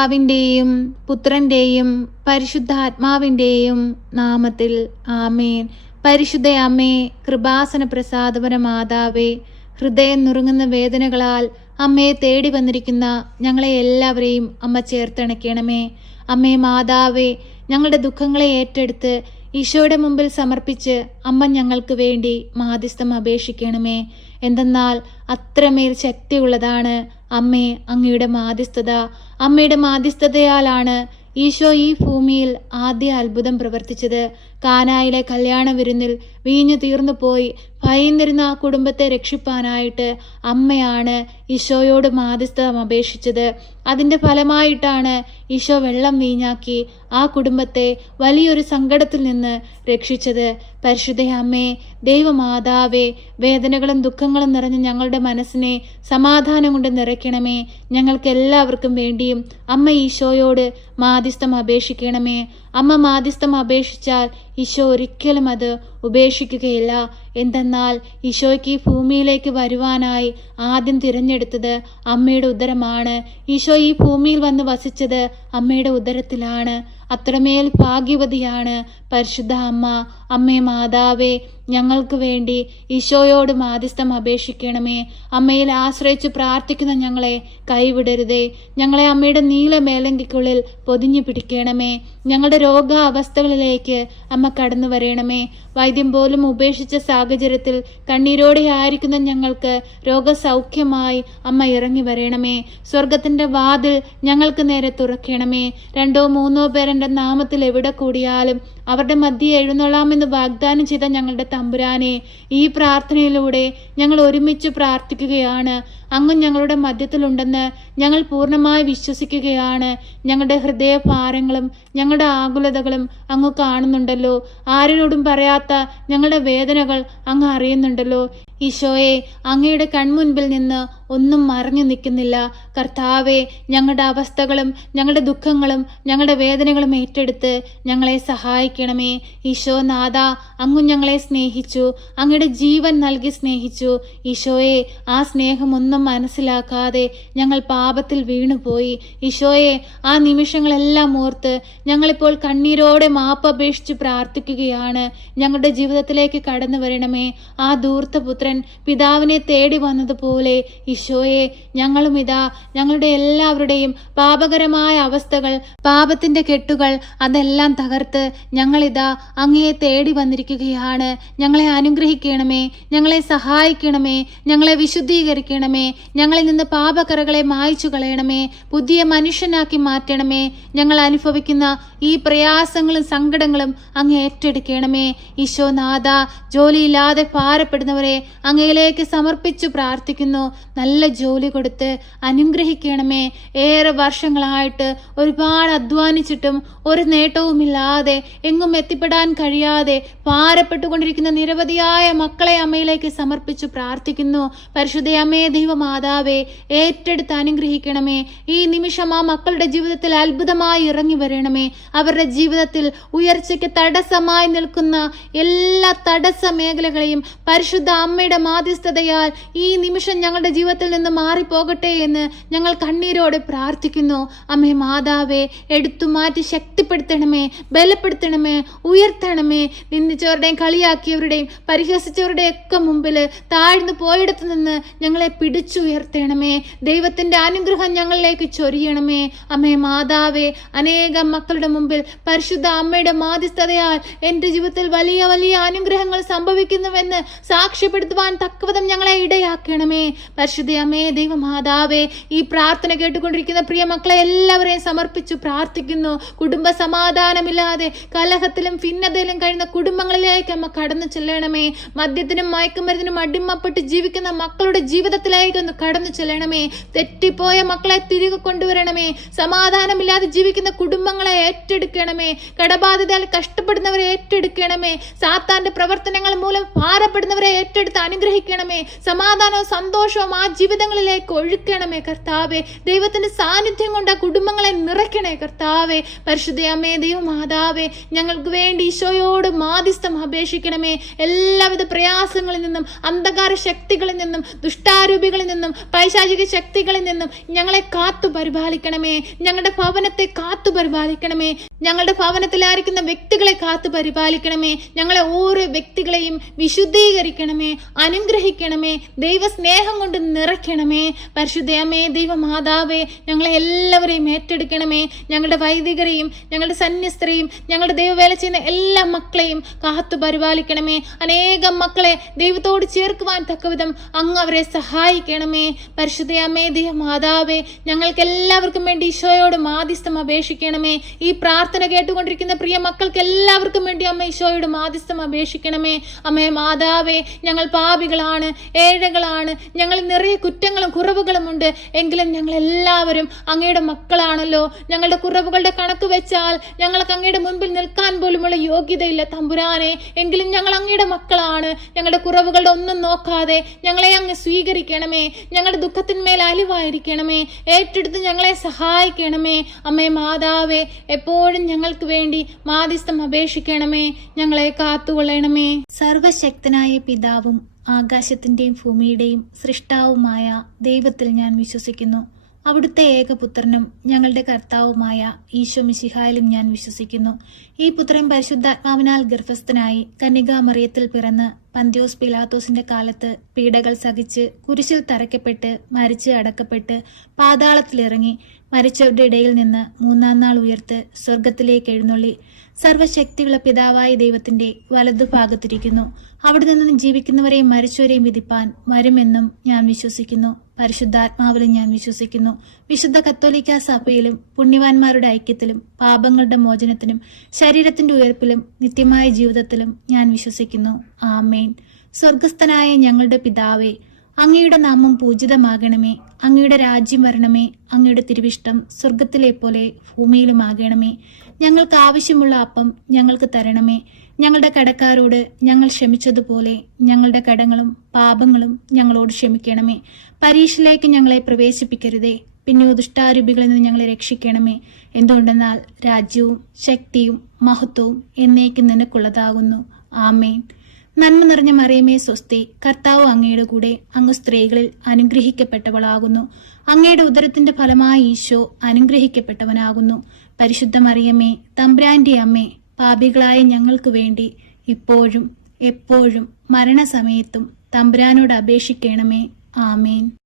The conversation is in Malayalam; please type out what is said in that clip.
പിതാവിൻ്റെയും പുത്രൻ്റെയും പരിശുദ്ധാത്മാവിൻ്റെയും നാമത്തിൽ ആമേൻ. പരിശുദ്ധ അമ്മേ, കൃപാസന പ്രസാദപര മാതാവേ, ഹൃദയം നുറുങ്ങുന്ന വേദനകളാൽ അമ്മയെ തേടി വന്നിരിക്കുന്ന ഞങ്ങളെ എല്ലാവരെയും അമ്മ ചേർത്തണയ്ക്കണമേ. അമ്മേ മാതാവേ, ഞങ്ങളുടെ ദുഃഖങ്ങളെ ഏറ്റെടുത്ത് ഈശോയുടെ മുമ്പിൽ സമർപ്പിച്ച് അമ്മ ഞങ്ങൾക്ക് വേണ്ടി മാധ്യസ്ഥം അപേക്ഷിക്കണമേ. എന്തെന്നാൽ അത്രമേൽ ശക്തിയുള്ളതാണ് അമ്മേ അങ്ങയുടെ മാധ്യസ്ഥത. അമ്മയുടെ മാധ്യസ്ഥതയാലാണ് ഈശോ ഈ ഭൂമിയിൽ ആദ്യ അത്ഭുതം പ്രവർത്തിച്ചത്. കാനായിലെ കല്യാണ വിരുന്നിൽ വീഞ്ഞു തീർന്നു പോയി ഭയന്നിരുന്ന ആ കുടുംബത്തെ രക്ഷിപ്പാനായിട്ട് അമ്മയാണ് ഈശോയോട് മാധ്യസ്ഥം അപേക്ഷിച്ചത്. അതിൻ്റെ ഫലമായിട്ടാണ് ഈശോ വെള്ളം വീഞ്ഞാക്കി ആ കുടുംബത്തെ വലിയൊരു സങ്കടത്തിൽ നിന്ന് രക്ഷിച്ചത്. പരിശുദ്ധ അമ്മേ, ദൈവമാതാവേ, വേദനകളും ദുഃഖങ്ങളും നിറഞ്ഞ ഞങ്ങളുടെ മനസ്സിനെ സമാധാനം കൊണ്ട് നിറയ്ക്കണമേ. ഞങ്ങൾക്ക് എല്ലാവർക്കും വേണ്ടിയും അമ്മ ഈശോയോട് മാധ്യസ്ഥം അപേക്ഷിക്കണമേ. അമ്മ മാധ്യസ്ഥം അപേക്ഷിച്ചാൽ ഈശോ ഒരിക്കലും അത് ഉപേക്ഷിക്കുകയില്ല. എന്തെന്നാൽ ഈശോയ്ക്ക് ഈ ഭൂമിയിലേക്ക് വരുവാനായി ആദ്യം തിരഞ്ഞെടുത്തത് അമ്മയുടെ ഉദരമാണ്. ഈശോ ഈ ഭൂമിയിൽ വന്ന് വസിച്ചത് അമ്മയുടെ ഉദരത്തിലാണ്. അത്രമേൽ ഭാഗ്യവതിയാണ് പരിശുദ്ധ അമ്മ. അമ്മേ മാതാവേ, ഞങ്ങൾക്ക് വേണ്ടി ഈശോയോട് മാധ്യസ്ഥം അപേക്ഷിക്കണമേ. അമ്മയിൽ ആശ്രയിച്ച് പ്രാർത്ഥിക്കുന്ന ഞങ്ങളെ കൈവിടരുതേ. ഞങ്ങളെ അമ്മയുടെ നീല മേലങ്കിക്കുള്ളിൽ പൊതിഞ്ഞു പിടിക്കണമേ. ഞങ്ങളുടെ രോഗാവസ്ഥകളിലേക്ക് അമ്മ കടന്നു വരണമേ. വൈദ്യം പോലും ഉപേക്ഷിച്ച സാഹചര്യത്തിൽ കണ്ണീരോടെ ആയിരിക്കുന്ന ഞങ്ങൾക്ക് രോഗസൗഖ്യമായി അമ്മ ഇറങ്ങി വരണമേ. സ്വർഗത്തിൻ്റെ വാതിൽ ഞങ്ങൾക്ക് നേരെ തുറക്കണമേ. 2 or 3 പേർ എൻ്റെ നാമത്തിൽ എവിടെ കൂടിയാലും അവരുടെ മധ്യേ എഴുന്നള്ളാമെന്ന് വാഗ്ദാനം ചെയ്ത ഞങ്ങളുടെ തമ്പുരാനെ, ഈ പ്രാർത്ഥനയിലൂടെ ഞങ്ങൾ ഒരുമിച്ച് പ്രാർത്ഥിക്കുകയാണ്. അങ്ങ് ഞങ്ങളുടെ മധ്യത്തിലുണ്ടെന്ന് ഞങ്ങൾ പൂർണ്ണമായി വിശ്വസിക്കുകയാണ്. ഞങ്ങളുടെ ഹൃദയഭാരങ്ങളും ഞങ്ങളുടെ ആകുലതകളും അങ്ങ് കാണുന്നുണ്ടല്ലോ. ആരിനോടും പറയാത്ത ഞങ്ങളുടെ വേദനകൾ അങ്ങ് അറിയുന്നുണ്ടല്ലോ. ഈശോയെ, അങ്ങയുടെ കൺമുൻപിൽ നിന്ന് ഒന്നും മറഞ്ഞു നിൽക്കുന്നില്ല. കർത്താവെ, ഞങ്ങളുടെ അവസ്ഥകളും ഞങ്ങളുടെ ദുഃഖങ്ങളും ഞങ്ങളുടെ വേദനകളും ഏറ്റെടുത്ത് ഞങ്ങളെ സഹായിക്കണമേ. ഈശോ നാഥ, അങ്ങ് ഞങ്ങളെ സ്നേഹിച്ചു, അങ്ങയുടെ ജീവൻ നൽകി സ്നേഹിച്ചു. ഈശോയെ, ആ സ്നേഹമൊന്നും മനസ്സിലാക്കാതെ ഞങ്ങൾ പാപത്തിൽ വീണുപോയി. ഈശോയെ, ആ നിമിഷങ്ങളെല്ലാം ഓർത്ത് ഞങ്ങളിപ്പോൾ കണ്ണീരോടെ മാപ്പപേക്ഷിച്ച് പ്രാർത്ഥിക്കുകയാണ്. ഞങ്ങളുടെ ജീവിതത്തിലേക്ക് കടന്നു വരണമേ. ആ ധൂർത്തപുത്രൻ പിതാവിനെ തേടി വന്നതുപോലെ ഈശോയെ, ഞങ്ങളും ഇതാ ഞങ്ങളുടെ എല്ലാവരുടെയും പാപകരമായ അവസ്ഥകൾ, പാപത്തിന്റെ കെട്ടുകൾ അതെല്ലാം തകർത്ത് ഞങ്ങളിതാ അങ്ങയെ തേടി വന്നിരിക്കുകയാണ്. ഞങ്ങളെ അനുഗ്രഹിക്കണമേ, ഞങ്ങളെ സഹായിക്കണമേ, ഞങ്ങളെ വിശുദ്ധീകരിക്കണമേ, ഞങ്ങളിൽ നിന്ന് പാപക്കറകളെ മായ്ച്ചു കളയണമേ, പുതിയ മനുഷ്യനാക്കി മാറ്റണമേ. ഞങ്ങൾ അനുഭവിക്കുന്ന ഈ പ്രയാസങ്ങളും സങ്കടങ്ങളും അങ്ങ് ഏറ്റെടുക്കണമേ. ഈശോ നാഥ, ജോലിയില്ലാതെ ഭാരപ്പെടുന്നവരെ അങ്ങയിലേക്ക് സമർപ്പിച്ചു പ്രാർത്ഥിക്കുന്നു. നല്ല ജോലി കൊടുത്ത് അനുഗ്രഹിക്കണമേ. ഏറെ വർഷങ്ങളായിട്ട് ഒരുപാട് അധ്വാനിച്ചിട്ടും ഒരു നേട്ടവുമില്ലാതെ എങ്ങും എത്തിപ്പെടാൻ കഴിയാതെ ഭാരപ്പെട്ടുകൊണ്ടിരിക്കുന്ന നിരവധിയായ മക്കളെ അമ്മയിലേക്ക് സമർപ്പിച്ചു പ്രാർത്ഥിക്കുന്നു. പരിശുദ്ധ അമ്മേ, ദൈവമാതാവേ, ഏറ്റെടുത്ത് അനുഗ്രഹിക്കണമേ. ഈ നിമിഷം ആ മക്കളുടെ ജീവിതത്തിൽ അത്ഭുതമായി ഇറങ്ങി വരണമേ. അവരുടെ ജീവിതത്തിൽ ഉയർച്ചയ്ക്ക് തടസ്സമായി നിൽക്കുന്ന എല്ലാ തടസ്സ മേഖലകളെയും പരിശുദ്ധ അമ്മയുടെ മാധ്യസ്ഥതയാൽ ഈ നിമിഷം ഞങ്ങളുടെ ജീവിതത്തിൽ നിന്ന് മാറിപ്പോകട്ടെ എന്ന് ഞങ്ങൾ കണ്ണീരോടെ പ്രാർത്ഥിക്കുന്നു. അമ്മേ മാതാവേ, എടുത്തു മാറ്റി ശക്തിപ്പെടുത്തണമേ, ബലപ്പെടുത്തണമേ, ഉയർത്തണമേ. നിന്ദിച്ചവരുടെയും കളിയാക്കിയവരുടെയും പരിഹസിച്ചവരുടെയും ഒക്കെ മുമ്പിൽ താഴ്ന്നു പോയിടത്തു നിന്ന് ഞങ്ങളെ പിടിച്ചുയർത്തണമേ. ദൈവത്തിൻ്റെ അനുഗ്രഹം ഞങ്ങളിലേക്ക് ചൊരിയണമേ. അമ്മേ മാതാവേ, അനേകം മക്കളുടെ മുമ്പിൽ പരിശുദ്ധ അമ്മയുടെ മാധ്യസ്ഥതയാൽ എൻ്റെ ജീവിതത്തിൽ വലിയ വലിയ അനുഗ്രഹങ്ങൾ സംഭവിക്കുന്നുവെന്ന് സാക്ഷ്യപ്പെടുത്തുവാൻ തക്കവിധം ഞങ്ങളെ ഇടയാക്കണമേ. പരിശുദ്ധ അമ്മേ, ദൈവമാതാവേ, ഈ പ്രാർത്ഥന കേട്ടുകൊണ്ടിരിക്കുന്ന പ്രിയ മക്കളെ എല്ലാവരെയും സമർപ്പിച്ചു പ്രാർത്ഥിക്കുന്നു. കുടുംബ സമാധാനമില്ലാതെ കലഹത്തിലും ഭിന്നതയിലും കഴിയുന്ന കുടുംബങ്ങളിലേക്ക് അമ്മ കടന്നു ചെല്ലണമേ. മദ്യത്തിനും മയക്കുമരുന്നിനും അടിമപ്പെട്ട് ജീവിക്കുന്ന മക്കളുടെ ജീവിതത്തിലേക്ക് ഒന്ന് കടന്നു ചെല്ലണമേ. തെറ്റിപ്പോയ മക്കളെ തിരികെ കൊണ്ടുവരണമേ. സമാധാനമില്ലാതെ ജീവിക്കുന്ന കുടുംബങ്ങളെ ഏറ്റെടുക്കണമേ. കടബാധിതയാൽ കഷ്ടപ്പെടുന്നവരെ ഏറ്റെടുക്കണമേ. സാത്താന്റെ പ്രവർത്തനങ്ങൾ മൂലം ഭാരപ്പെടുന്നവരെ ഏറ്റെടുത്ത് അനുഗ്രഹിക്കണമേ. സമാധാനം സമാധാനവും സന്തോഷവും ആ ജീവിതങ്ങളിലേക്ക് ഒഴുക്കണമേ കർത്താവേ. ദൈവത്തിന്റെ സാന്നിധ്യം കൊണ്ട് ആ കുടുംബങ്ങളെ നിറയ്ക്കണേ കർത്താവേ. പരിശുദ്ധ അമ്മേ ദൈവമാതാവേ, ഞങ്ങൾക്ക് വേണ്ടി ഈശോയോട് മാധ്യസ്ഥം അപേക്ഷിക്കണമേ. എല്ലാവിധ പ്രയാസങ്ങളിൽ നിന്നും, അന്ധകാര ശക്തികളിൽ നിന്നും, ദുഷ്ടാരൂപികളിൽ നിന്നും, പൈശാചിക ശക്തികളിൽ നിന്നും ഞങ്ങളെ കാത്തു പരിപാലിക്കണമേ. ഞങ്ങളുടെ ഭവനത്തെ കാത്തു പരിപാലിക്കണമേ. ഞങ്ങളുടെ ഭവനത്തിലായിരിക്കുന്ന വ്യക്തികളെ കാത്തു പരിപാലിക്കണമേ. ഞങ്ങളെ ഓരോ വ്യക്തികളെയും വിശുദ്ധീകരിക്കണമേ, അനുഗ്രഹിക്കണമേ, ദൈവസ്നേഹം കൊണ്ട് നിറയ്ക്കണമേ. പരിശുദ്ധ അമ്മേ ദൈവമാതാവേ, ഞങ്ങളെ എല്ലാവരെയും ഏറ്റെടുക്കണമേ. ഞങ്ങളുടെ വൈദികരെയും ഞങ്ങളുടെ സന്യസ്തരെയും ഞങ്ങളുടെ ദൈവവേല ചെയ്യുന്ന എല്ലാ മക്കളെയും കാത്തു പരിപാലിക്കണമേ. അനേകം മക്കളെ ദൈവത്തോട് ചേർക്കുവാൻ തക്കവിധം അങ്ങ് അവരെ സഹായിക്കണമേ. പരിശുദ്ധ അമ്മേ ദൈവമാതാവേ, ഞങ്ങൾക്ക് എല്ലാവർക്കും വേണ്ടി ഈശോയോട് മാധ്യസ്ഥം അപേക്ഷിക്കണമേ. ഈ പ്രാർത്ഥന കേട്ടുകൊണ്ടിരിക്കുന്ന പ്രിയ മക്കൾക്ക് എല്ലാവർക്കും വേണ്ടി അമ്മ ഈശോയോട് മാധ്യസ്ഥം അപേക്ഷിക്കണമേ. അമ്മേ മാതാവേ, ഞങ്ങൾ പാപികളാണ്, ഏഴകളാണ്, ഞങ്ങൾ നിറയെ കുറ്റങ്ങളും കുറവുകളും ഉണ്ട്. എങ്കിലും ഞങ്ങൾ എല്ലാവരും അങ്ങയുടെ മക്കളാണല്ലോ. ഞങ്ങളുടെ കുറവുകളുടെ കണക്ക് വെച്ചാൽ ഞങ്ങൾക്ക് അങ്ങയുടെ മുൻപിൽ നിൽക്കാൻ പോലുമുള്ള യോഗ്യതയില്ല തമ്പുരാനെ. എങ്കിലും ഞങ്ങൾ അങ്ങയുടെ മക്കളാണ്. ഞങ്ങളുടെ കുറവുകളുടെ ഒന്നും നോക്കാതെ ഞങ്ങളെ അങ്ങ് സ്വീകരിക്കണമേ. ഞങ്ങളുടെ ദുഃഖത്തിന്മേൽ അലിവായിരിക്കണമേ. ഏറ്റെടുത്ത് ഞങ്ങളെ സഹായിക്കണമേ. അമ്മേ മാതാവേ, എപ്പോഴും ഞങ്ങൾക്ക് വേണ്ടി മാധ്യസ്ഥം അപേക്ഷിക്കണമേ. ഞങ്ങളെ കാത്തുകൊള്ളണമേ. സർവശക്തനായ പിതാവും ആകാശത്തിന്റെയും ഭൂമിയുടെയും സൃഷ്ടാവുമായ ദൈവത്തിൽ ഞാൻ വിശ്വസിക്കുന്നു. അവിടുത്തെ ഏകപുത്രനും ഞങ്ങളുടെ കർത്താവുമായ ഈശോ മിശിഹായിലും ഞാൻ വിശ്വസിക്കുന്നു. ഈ പുത്രൻ പരിശുദ്ധാത്മാവിനാൽ ഗർഭസ്ഥനായി കന്യകാമറിയത്തിൽ പിറന്ന് പന്ത്യോസ് പിലാത്തോസിന്റെ കാലത്ത് പീഡകൾ സഹിച്ച് കുരിശിൽ തറയ്ക്കപ്പെട്ട് മരിച്ച് അടക്കപ്പെട്ട് പാതാളത്തിലിറങ്ങി മരിച്ചവരുടെ ഇടയിൽ നിന്ന് മൂന്നാം നാൾ ഉയർത്ത് സ്വർഗത്തിലേക്ക് എഴുന്നള്ളി സർവശക്തിയുള്ള പിതാവായ ദൈവത്തിന്റെ വലതുഭാഗത്തിരിക്കുന്നു. അവിടെ നിന്നും ജീവിക്കുന്നവരെയും മരിച്ചവരെയും വിധിപ്പാൻ വരുമെന്നും ഞാൻ വിശ്വസിക്കുന്നു. പരിശുദ്ധാത്മാവിലും ഞാൻ വിശ്വസിക്കുന്നു. വിശുദ്ധ കത്തോലിക്ക സഭയിലും പുണ്യവാന്മാരുടെ ഐക്യത്തിലും പാപങ്ങളുടെ മോചനത്തിനും ശരീരത്തിന്റെ ഉയർപ്പിലും നിത്യമായ ജീവിതത്തിലും ഞാൻ വിശ്വസിക്കുന്നു. ആമേൻ. സ്വർഗസ്ഥനായ ഞങ്ങളുടെ പിതാവേ, അങ്ങയുടെ നാമം പൂജിതമാകണമേ. അങ്ങയുടെ രാജ്യം വരണമേ. അങ്ങയുടെ തിരുവിഷ്ടം സ്വർഗത്തിലെ പോലെ ഭൂമിയിലുമാകണമേ. ഞങ്ങൾക്ക് ആവശ്യമുള്ള അപ്പം ഞങ്ങൾക്ക് തരണമേ. ഞങ്ങളുടെ കടക്കാരോട് ഞങ്ങൾ ക്ഷമിച്ചതുപോലെ ഞങ്ങളുടെ കടങ്ങളും പാപങ്ങളും ഞങ്ങളോട് ക്ഷമിക്കണമേ. പരീക്ഷയിലേക്ക് ഞങ്ങളെ പ്രവേശിപ്പിക്കരുതേ, പിന്നെയോ ദുഷ്ടാരൂപികളിൽ നിന്ന് ഞങ്ങളെ രക്ഷിക്കണമേ. എന്തുകൊണ്ടെന്നാൽ രാജ്യവും ശക്തിയും മഹത്വവും എന്നേക്കും നിനക്കുള്ളതാകുന്നു. ആമേൻ. നന്മ നിറഞ്ഞ മറിയമേ സ്വസ്തി, കർത്താവ് അങ്ങയുടെ കൂടെ, അങ്ങ് സ്ത്രീകളിൽ അനുഗ്രഹിക്കപ്പെട്ടവളാകുന്നു. അങ്ങയുടെ ഉദരത്തിന്റെ ഫലമായ ഈശോ അനുഗ്രഹിക്കപ്പെട്ടവനാകുന്നു. പരിശുദ്ധ മറിയമേ, തമ്പുരാന്റെ അമ്മേ, പാപികളായ ഞങ്ങൾക്ക് വേണ്ടി ഇപ്പോഴും എപ്പോഴും മരണസമയത്തും തമ്പുരാനോട് അപേക്ഷിക്കണമേ. ആമേൻ.